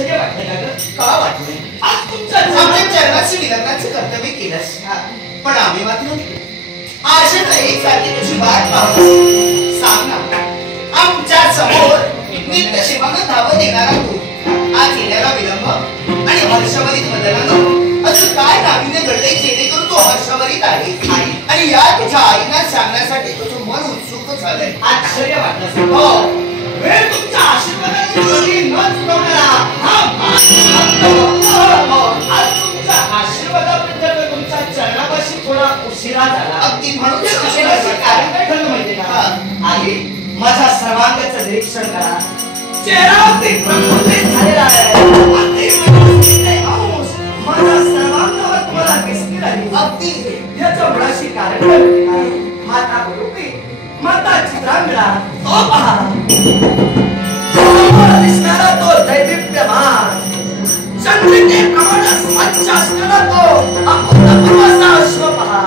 आश्चर्य वाटलं का ग? का वाटले? आज तुमच्या चरणाची विलग्नाचे कर्तव्य केलंस, पण आम्ही मात्र आशेत एकसारखी तुझी वाट पाहतो. सांग ना, आमच्या समोर नित्य शिवानं धावत येणारा तू आज येण्याला विलंब आणि हर्षवरीत बदलानं असं काय नाविन्य घडले जेणेकरून तू हर्षवरीत आहे आणि या तुझ्या आईना सांगण्यासाठी तुझं मन उत्सुक झालंय. आश्चर्य वाटलं. हो, वेळ तुमच्या आशीर्वादाची कधी न चुकवणारा हा आज तुमच्या आशीर्वादाबद्दल तुमच्या चरणापाशी थोडा उशिरा झाला. अगदी म्हणून कारण काय ठरलं माहितीये का? आई, माझ्या सर्वांगाचं निरीक्षण करा. चेहरा अगदी प्रफुल्लित झालेला आहे. माझ्या सर्वांगावर तुम्हाला दिसली नाही. अगदी याच्या मुळाशी कारण काय माहिती? माता गुरुपी, माता चित्रांगणा. तो पहा, समोर दिसणारा तो दैदिप्यमान चंद्रिकेप्रमाणे स्वच्छ असणारा तो अभूतपूर्व अश्व पहा.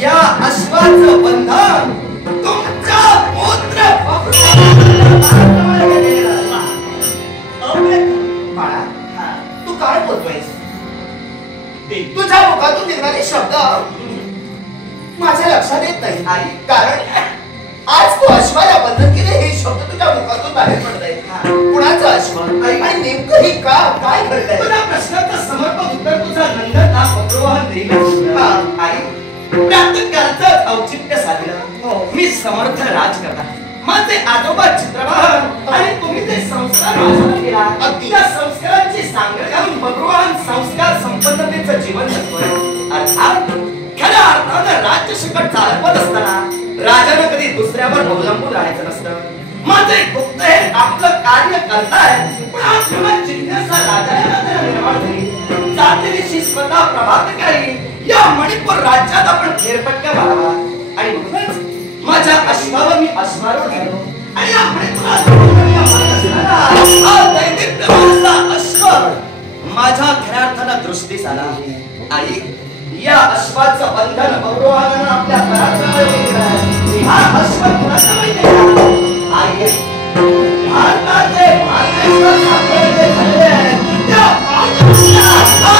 या अश्वाचं बंधन तुमच्या पुत्र बाळा, तू काय बोलतोयस? तुझ्या मुखातून निघणारे शब्द माझ्या लक्षात येत नाही आई. कारण आज तू अश्वाला बंधन केले हे शब्द तुझ्या मुखातून बाहेर पडत आहे. कुणाचं अश्व आणि नेमकं हे का काय घडलंय? तुझ्या प्रश्नाचं समर्पक उत्तर तुझा नंदनला पत्रवाहन देईल. आई, प्रातःकाळचं औचित्य साधलं. मी समर्थ राजकर्ता, माझे आजोबा चित्रवाहन आणि तुम्ही ते संस्कार माझ्यावर केला. त्या संस्कारांची सांगड घालून भगवान संस्कार संपन्नतेचं जीवन जगतोय. अर्थात खऱ्या अर्थानं राज्य शिकट चालवत असताना राजानं कधी दुसऱ्यावर अवलंबून राहायचं नसतं. माझे गुप्त हे आपलं कार्य करताय, पण आज मला जिज्ञासा राजाला निर्माण झाली. जातीनिशी स्वतः प्रभातकारी या मणिपूर राज्यात आपण फेरफटका मारावा आणि म्हणूनच माझ्या अश्वावर मी अश्वारूढ झालो आणि या मणिपुरात अश्व माझ्या खऱ्या अर्थानं दृष्टीस आला. आई, या अश्वाचं बंधन अवरोहानं आपल्या पराक्रमाला केलं आहे. हा अश्व कुणाचा माहिती आहे का? आई, भारताचे भारतेश्वर सापडले झाले आहेत त्या पांडवांचा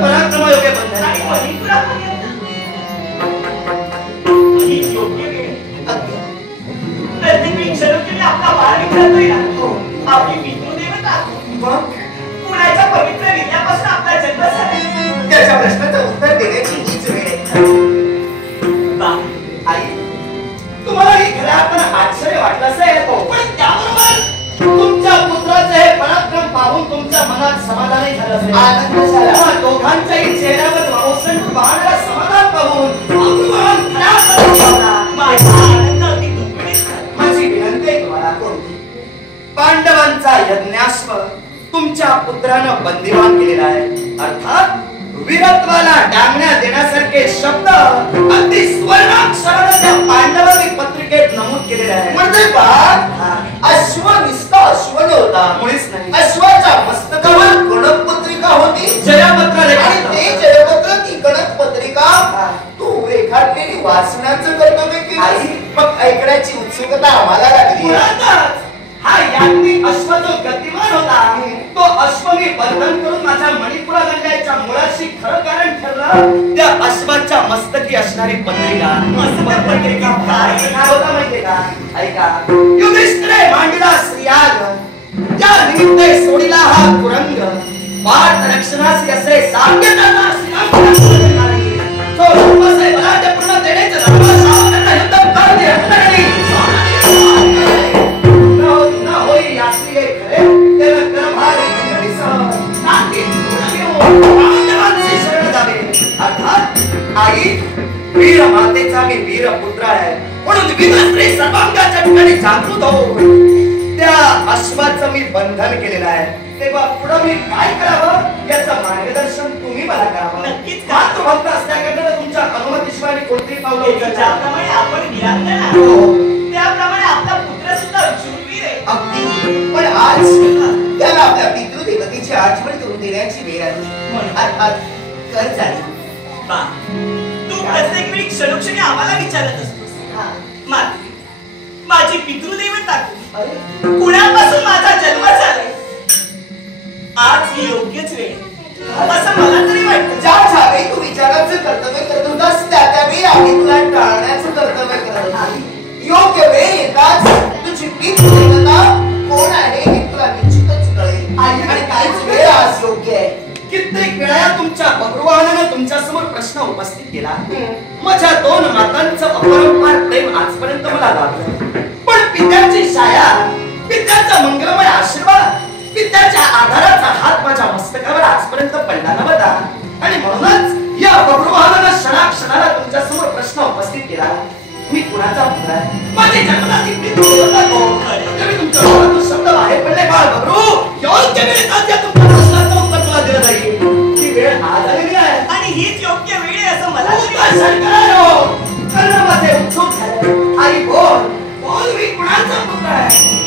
पराक्रम योग्य बंधन आपला बाळ विचारतोय आपली पितृदेवता पुण्याच्या पवित्र विद्यापासून आपला जन्म झाला. त्याच्या प्रश्नाचं उत्तर देण्याची हीच वेळ आहे. आई, तुम्हाला ही खऱ्या अर्थानं आश्चर्य वाटलं असेल, पण त्याबरोबर तुमच्या पुत्राचे हे पराक्रम पाहून तुमच्या मनात समाधानही झालं असेल. आनंद झाला. दोघांच्याही चेहऱ्यावर ओसंडून वाहणारा समाधान पाहून माझी विनंती आहे तुम्हाला. पांडवांचा यज्ञाश्व तुमच्या पुत्रानं बंदिवान केलेला आहे. अर्थात वीरत्वाला डांगण्या देण्यासारखे शब्द अगदी स्वर्णाक्षराने त्या पांडवांनी पत्रिकेत नमूद केलेले आहे. म्हणजे अश्व निस्ता अश्व नव्हता, मुळीच नाही. अश्वाच्या मस्तकावर गणक पत्रिका होती, जयपत्र आणि ते जयपत्र ती गणक पत्रिका तू रेखाटलेली वाचनाचं कर्तव्य केलं. मग ऐकण्याची उत्सुकता आम्हाला लागली. हा याज्ञिक अश्व जो गतिमान होता तो अश्व मी बंधन करून माझ्या मणिपुरा गंगाच्या मुळाशी खरं कारण ठरलं. त्या अश्वाच्या मस्तकी असणारी पत्रिका पत्रिका काय होता माहितीये का? ऐका, युधिष्ठिरे मांडला श्रीयाग, त्या निमित्ते सोडिला हा कुरंग, पाठ रक्षणासी असे सांगताना श्रीराम तो रूपसे बलाढ्य पूर्ण देण्याचे धर्मशास्त्राने युद्ध करणे हटकली न होई यासी खरे तेला करभारी मंडळीसह नाकी पांडवांची शरण जावे. अर्थात आई, वीर मातेचा मी वीर पुत्र आहे म्हणून विनस्त्री सर्वांगाच्या ठिकाणी जागृत हो. त्या अश्वाचं मी बंधन केलेलं आहे. तेव्हा पुढे मी काय करावं याचं मार्गदर्शन तुम्ही मला करावं. नक्कीच मातृभक्त असल्याकडे तुमच्या अनुमतीशिवाय कोणतेही पाऊल उचलणार. ज्याप्रमाणे आपण वीरांगना त्याप्रमाणे आपला पुत्र सुद्धा शूरवीर आहे. अगदी, पण आज त्याला आपल्या पितृदेवतेची आठवण करून देण्याची वेळ आली. अर्थात कर झाली. तू प्रत्येक वेळी क्षणोक्षणी आम्हाला विचारत असतोस माझी पितृदेवता अरे पुण्यापासून माझा जन्म झालाय. आज ही योग्यच वेळ असं मला तरी वाटतं. ज्या ज्यावेळी तू विचाराचं कर्तव्य करत होतास त्यावेळी आम्ही तुला टाळण्याचं कर्तव्य करत होतो. योग्य वेळ येताच तुझी पितृदेवता कोण आहे हे तुला निश्चितच कळेल. आणि काहीच वेळ आज योग्य आहे. कित्येक वेळा तुमच्या बब्रुवाहनानं तुमच्या समोर प्रश्न उपस्थित केला. माझ्या दोन मातांचं अपरंपार प्रेम आजपर्यंत मला लाभलं, पण पित्याची छाया, पित्याचा मंगलमय आशीर्वाद, पित्याच्या आधाराचा हात माझ्या मस्तकावर आजपर्यंत पडला नव्हता. आणि म्हणूनच या बब्रुवाहनानं क्षणाक्षणाला तुमच्या समोर प्रश्न उपस्थित केला, मी कुणाचा पुत्र आहे, माझी जन्मदाती पितृदेवता कोण? मी तुमच्या डोळ्यातून शब्द बाहेर पडले, बाळ बब्रू योग्य वेळेत या तुमच्या प्रश्नाचं उत्तर तुला दिलं जाईल. ही वेळ आज आलेली आहे आणि हीच योग्य वेळ आहे असं मला तरी माझे उत्सुक झाले. आई बोल बोल, मी कुणाचा पुत्र आहे?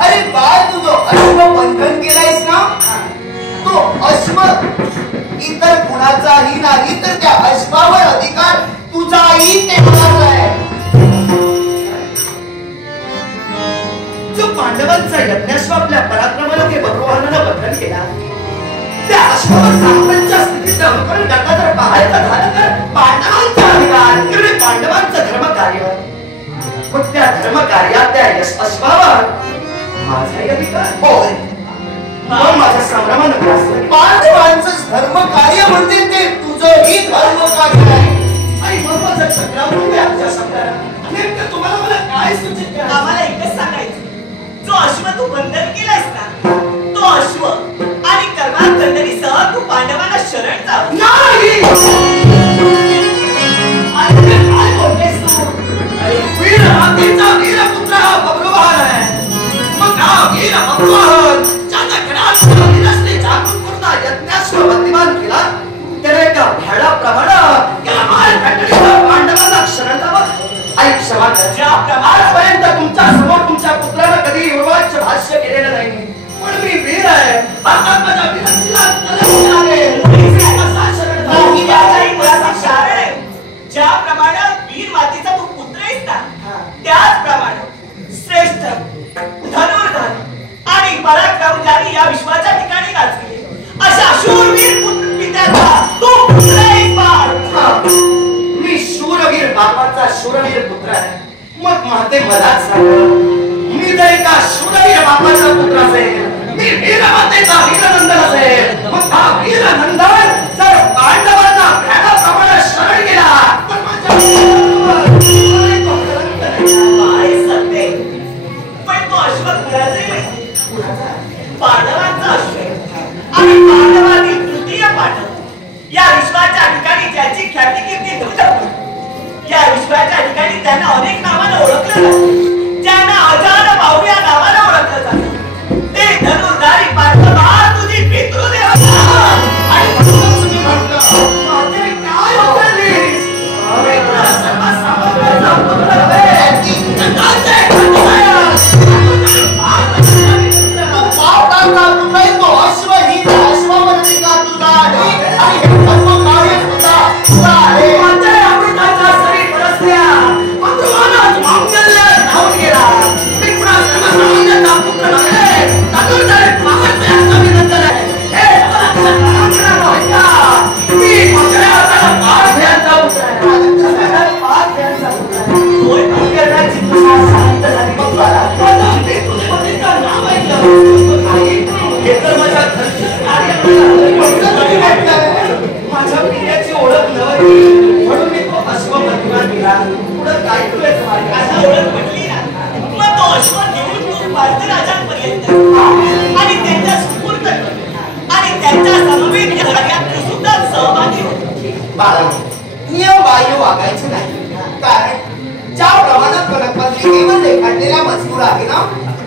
अरे बाळ, तू जो अश्व बंधन केलायस ना, तो अश्व इतर कुणाचाही नाही, तर त्या अश्वावर अधिकार तुझाही तेवढाच आहे. जो पांडवांचा यज्ञाश्व आपल्या पराक्रमाला ते बब्रुवाहनानं बंधन केला, त्या अश्वावर साम्राज्य स्थितीचं अनुकरण करता जर पाहायचं झालं तर पांडवांचा अधिकार किंवा पांडवांचं धर्मकार्य, मग त्या धर्मकार्यात त्या अश्वावर माझाही अधिकार. होय, मग माझ्या संभ्रमानं ग्रासलं. पांडवांचं धर्म कार्य म्हणजे ते तुझंही धर्म कार्य आहे. आई महत्वाचं चक्रावून आमच्या शब्दाला नेमकं तुम्हाला मला काय सूचित करा? आम्हाला एकच सांगायचं, जो अश्व तू बंधन केलायस ना, तो अश्व आणि कर्मांतंडरीसह तू पांडवांना शरण जाव. नाही! आई काय बोलतेस तू? वीर हातीचा वीरपुत्र हा बब्रुवाहन आहे. मग हा वीर बब्रुवाहन ज्याचा घरात विनाशने जागृत करून यज्ञाश्व बंदिवान केला, त्याने एका भ्याडाप्रमाणे या महाखंडणीसह पांडवांना शरण जावं. आई क्षमा कर, आजपर्यंत तुमच्या समोर तुमच्या पुत्रानं कधी युवाच भाष्य केलेलं नाही, पण मी वीर आहे. आता माझ्या विनंतीला तलवार आहे. कसा शरण जाऊ? ही त्याच्याही मुलाचा शारण आहे. ज्याप्रमाणे वीर मातेचा तू पुत्र आहेस ना, त्याचप्रमाणे श्रेष्ठ धनुर्धर आणि पराक्रमशाली या विश्वाच्या ठिकाणी गाजले अशा शूरवीर पित्याचा तू पुत्र आहेस बाळ. मी शूरवीर बापाचा शूरवीर पुत्र आहे. मग महते मलाच सांग, मी जर एका शूरवीर बापाचा पुत्र असेल, मी वीरमातेचा वीरनंदन असेल, मग हा वीरनंदन जर पांडवांना भ्याडाप्रमाणे शरण गेला तर माझ्या सत्य, पण तो अश्व कुणाचाही नाही, पांडवांचा अश्व आहे. आणि पांडवातील तृतीय पांडव या विश्वाच्या ठिकाणी ज्याची ख्याती कीर्ती धुंडवतो, या विश्वाच्या ठिकाणी त्यांना अनेक नावानं ओळखलं जातं, ज्यांना अजान भाऊ या नावानं ओळखलं जातं, ते धनुर्धारी पांडव तुझी पितृदेवता. आणि म्हणूनच मी म्हटलं, माझे काय उतरलीस? मी तुला सर्वसामान्यांचा पुत्र आहे. जगाचे खंडोबायस. तू पाप टाकला, तू काही तो अश्व ही त्या अश्वावर अधिकार तुझा आहे आणि हे धर्म कार्य तुझा आहे. माझ्या अमृताच्या सरी बरसल्या, बब्रुवाहनात मांगल्यात धावून गेला. मी पुन्हा सर्वसामान्यांचा पुत्र नव्हे, धनुर्धर महात्म्याचा विनंदन आहे. हे लक्षात ठेवा. मी मंगळाचा पाठ्यांचा पुत्र आहे. पाठ्यांचा पुत्र आहे. होय, मंगळाची तुझा शांत झाली मग मला. माझा पितृदेवतेचं नाव ऐकलं. आई, हे तर माझ्या घरचे कार्य माझ्या पित्याची ओळख नव्हती, म्हणून मी तो अश्व बंदिवान केला. पुढं काय तुलाच मार्ग अशा आहे? ओळख पटली ना, मग तो अश्व घेऊन तू भारतराजांपर्यंत आणि त्यांच्या सुपूर्द कर आणि त्यांच्या समवेत या कार्यात तू सुद्धा सहभागी हो. बाळांनो, नियमबाह्य वागायचं नाही. कारण ज्याप्रमाणे फलकपत्रिकेवर रेखाटलेला मजकूर आहे ना,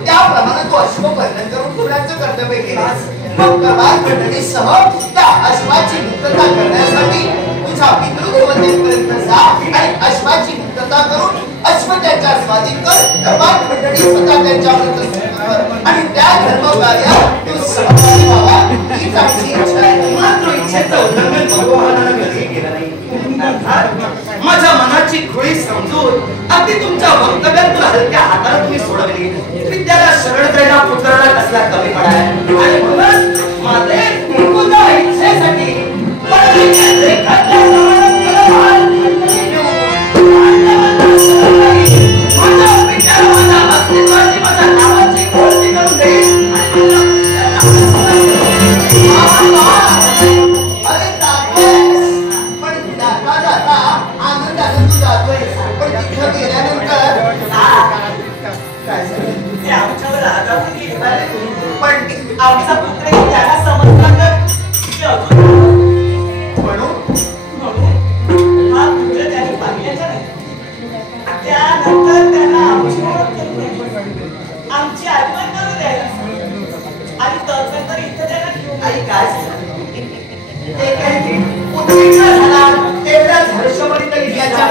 त्याप्रमाणे तो अश्व वर्णन करून ठेवण्याचं कर्तव्य केलास. मग कबार मंडळीसह त्या अश्वाची मुक्तता करण्यासाठी तुझ्या पितृदेवतेपर्यंत जा आणि अश्वाची मुक्तता करून अश्व त्यांच्या स्वाधीन कर. कबार मंडळी स्वतः त्यांच्यापर्यंत कर आणि त्या धर्मकार्यात तू सहभागी व्हावा, हीच आमची इच्छा आहे. मात्र इच्छेचं उल्लंघन बब्रुवाहनानं कधी केलं नाही. अर्थात माझ्या मनाची खुळी समजून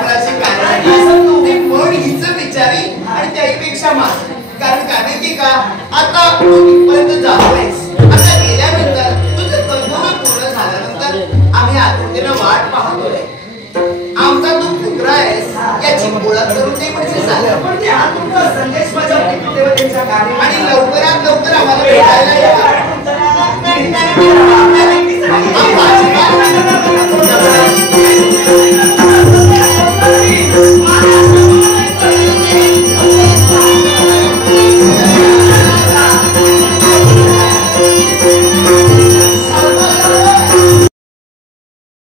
मरणाची कारण ते मन हिच विचारी आणि त्याहीपेक्षा माझं. कारण काय माहिती का, आता तू इथपर्यंत जातोयस, आता गेल्यानंतर तुझं कर्तव्य पूर्ण झाल्यानंतर आम्ही आतुरतेनं वाट पाहतोय. आमचा तू पुत्र आहेस याची ओळख करून ते म्हणजे झालं. पण ते आतून संदेश माझ्या पितृदेवतेच्या कार्य